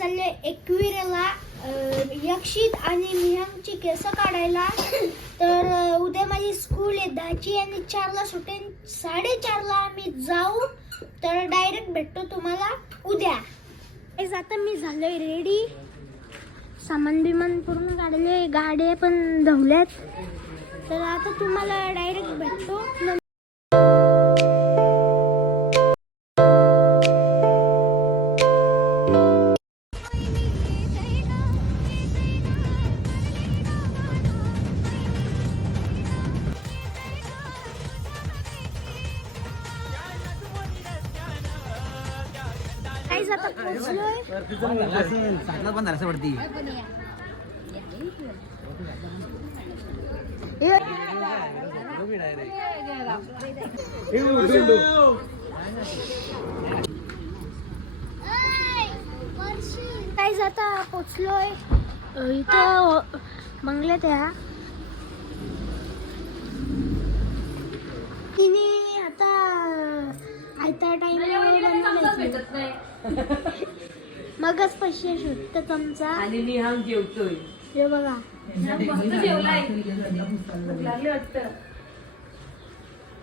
चालले एकविरेला यक्षित आणि मिहांगची केस काढायला. तर उद्या माझी स्कूल आहे दहाची आणि चारला सुटेन साडेचारला आम्ही जाऊ. तर डायरेक्ट भेटतो तुम्हाला उद्या. Guys, आता मी झालोय रेडी सामान बिमान पूर्ण काढले गाड्या पण धवल्यात. तर आता तुम्हाला डायरेक्ट भेटतो. काय जाता पोचलोय इथं मंगले त्या तिने आता आयता टाइम भेटत नाही मगच पैसे शोधतात आमचा आणि निहाम जेवतोय. हे बघा. मस्त जेवलाय भूक लागली वाटतं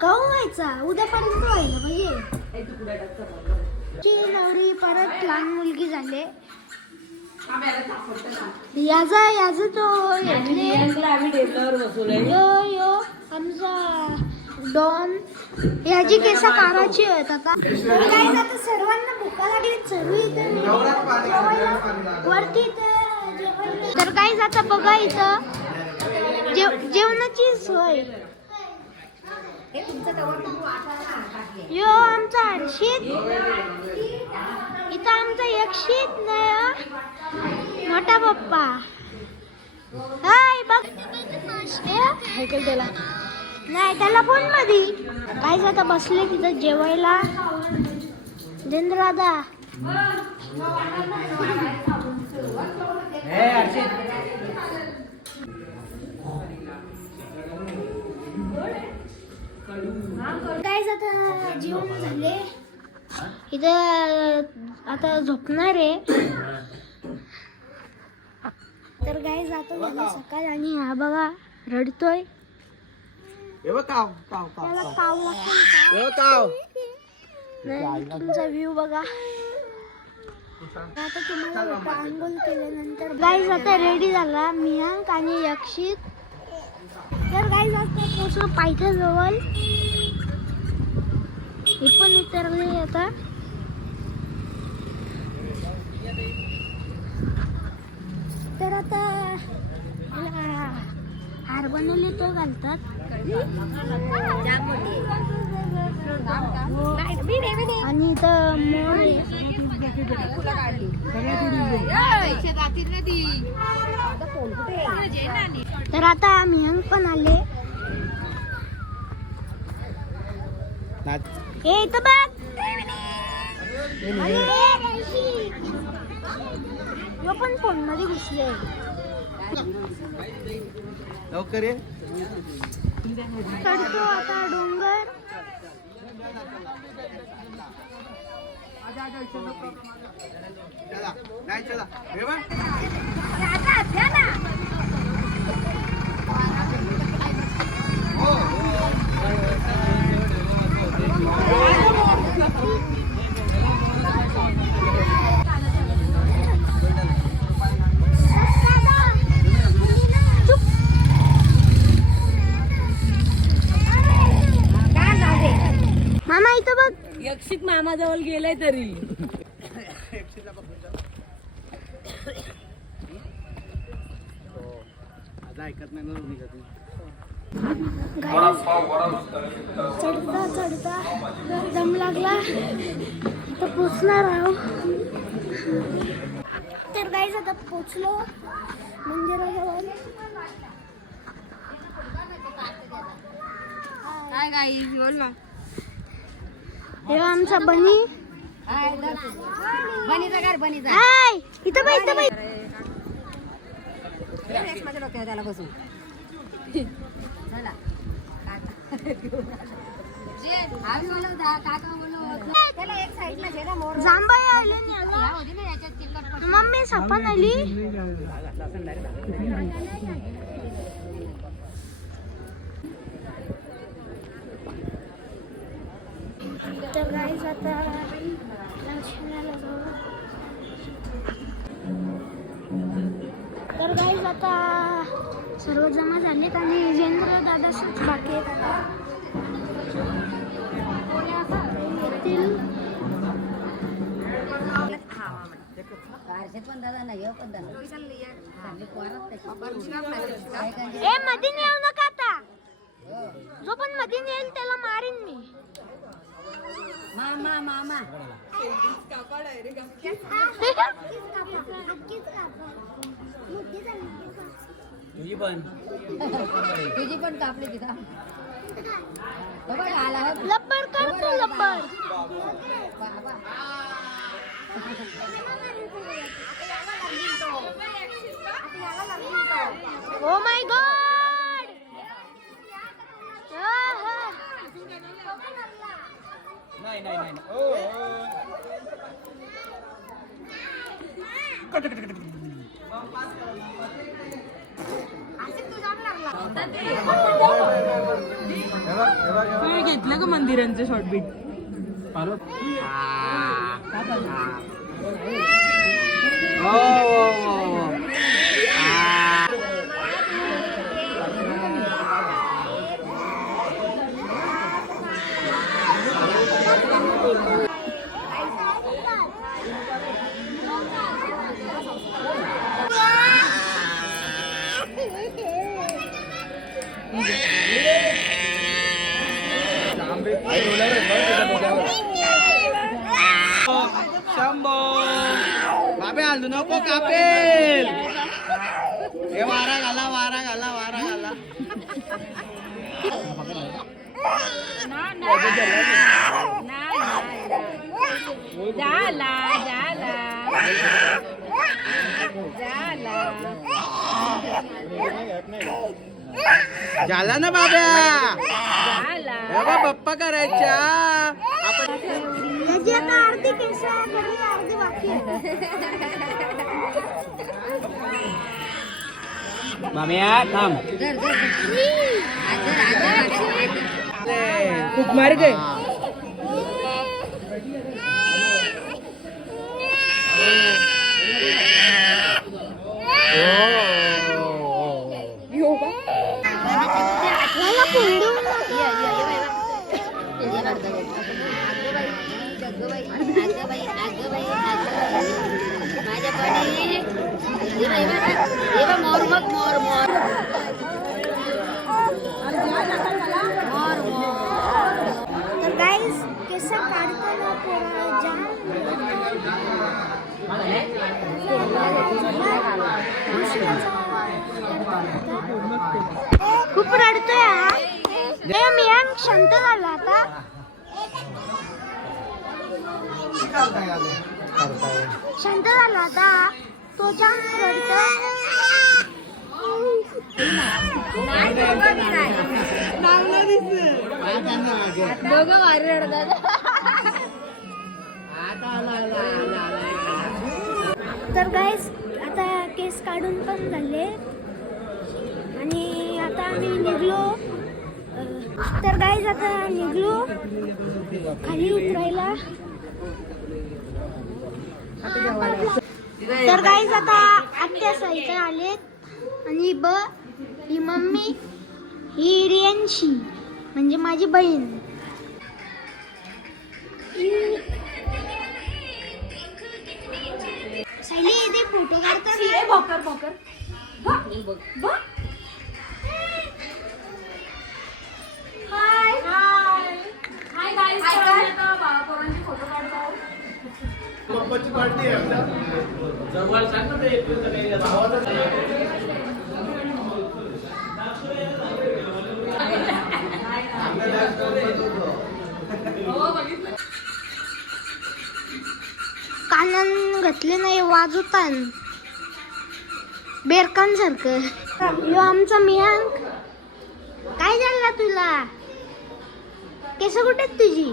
काऊ व्हायचा? उद्यापर्यंत व्हायला पाहिजे. तुकडा नवरी परत लहान मुलगी झाले. याचा याचा तो आणि येतले. निहामला आम्ही टेबलावर बसवलंय. यो यो आमचा डॉन याची केस काराची आहेत आता. Guys, आता सर्वांना भुका लागली सर्व इथे जेवायला वरती इथे. तर काही आता बघा इथं. जेव- जेवणाची सोय. यो आमचा हर्षित इथं आमचा यक्षित नाही मोठा पप्पा. हाय बघ. ऐकल त्याला. नाही त्याला फोनमध्ये काय आता बसले तिथं जेवायला. राधा काय आता जेवण झाले. इथं आता झोपणार आहे. तर काय जातो सकाळ आणि हा बघा रडतोय. त्याला पाव लागतो नाही तुमचा व्ह्यू बघा. आता तुम्हाला आंघोळ केल्यानंतर गाईज आता रेडी झाला मियांक आणि यक्षित. तर गाईज आता पोचलो पायथ्याजवळ. हे पण उतरले आता. तर आता हार बनवले तो घालतात. आणि इथं मोर तर आता आम्ही अंग पण आले. ए इथं बघ. पण फोनमध्ये घुसले. लवकर ये. चढतो आता डोंगर. चला नाही चला हे बघ मामा इथं बघ. यक्षित मामाजवळ गेलाय तरी. ऐकत नाही. चढता चढता दम लागला आता पोचणार आहो तर गाईज आता पोचलो मंदिराजवळ. काय गाई बोल ना. हे आमचा बनी. बनीचा घर बनीचा. हाय इथं बघ इथं बघ. माझ्या डोक्यात त्याला बसून चला आम्ही बोलवता काका बोलवत त्याला एक साईडला गेला मोर जांभळ आले नाही आला मम्मी सपन आली तर गाईज आता जाऊ तर गाईज आता सर्व जमा झालेत आणि विजेंद्र दादासच बाकी आहेत आता येतील ए मध्ये येऊ नका आता. जो पण मध्ये येईल त्याला मारीन मी. मामा मामा. तुझी पण. तुझी पण कापली तिथं हो. लब्बर कर तू लब्बर. बाबा. ओ माय गॉड नाही नाही नाही. तुम्ही घेतलं का मंदिरांचं शॉर्टबीट ओ. शंभो बाबे हलू नको कापेल हे वारा घाला वारा घाला वारा घाला झाला झाला झाला झाला ना बाब्या झाला हे बघ, बाप्पा करायच्या आपण याची आता अर्धी केस घरी अर्धी बाकी आहे. माम्या थांब जर जर खूप मार्ग आहे मला कोंडून मोर मग मोर मोर. तर गाईज केस पोरा जाम खूप रडतोय हा. शांत झाला आता. शांत झाला आता तो जाम रडतोय दोघं तर गाईस आता केस काढून पण झाले. आणि आता आम्ही निघलो. तर गाईज आता निघलो. खाली उतरायला. तर गाईज आता आत्या साईकडे आलेत. आणि ब ही मम्मी ही रियांशी म्हणजे माझी बहीण. सायली इथे फोटो काढतात भोकर भोकर. हाय हाय गाईस आता बाबा पोरांचे फोटो काढतो कानन घातले नाही वाजवतान बेरकांसारखं यो आमचा मियांक. काय झालं तुला? केस कुठे आहेत तुझी?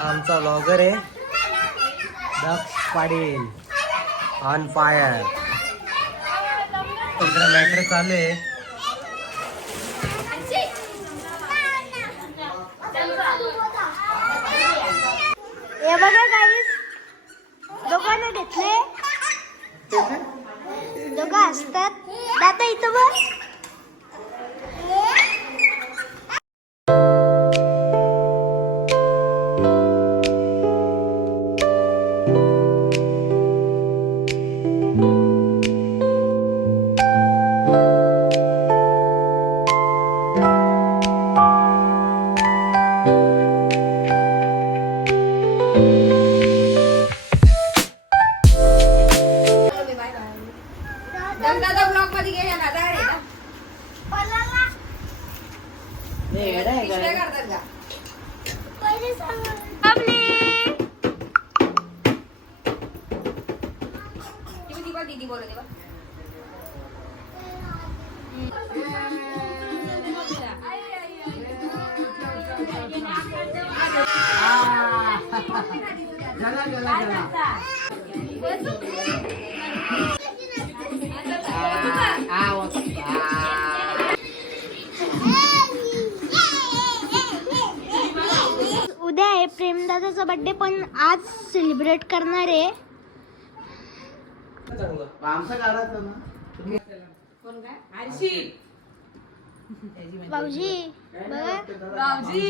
आमचा लॉगर आहे दक्ष पाटील ऑन फायर इकडे मॅटर चालू आहे. हे बघा काहीच दोघांना घेतले दोघं असतात. दादा इथं बघ उद्या आहे प्रेमदादाचा बर्थडे पण आज सेलिब्रेट करणार आहे. आमचं काढायचं ना भाऊजी बघा. रावजी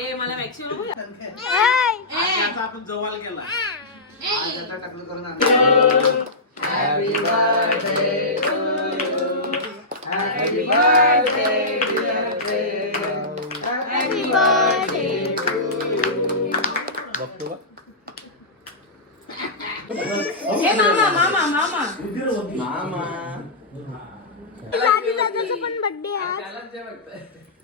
ए मला वॅक्सिन त्याचा आपण जवळ गेला आज त्याचा टाकलं करून आणलं. Happy birthday to you. Happy birthday, dear Prem. Happy birthday बघतो बघ. ए मामा मामा मामा मामा.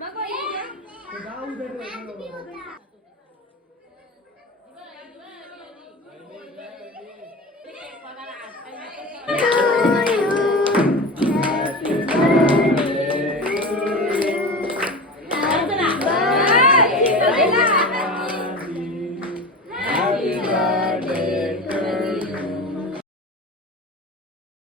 बगो ये तो गाँव उधर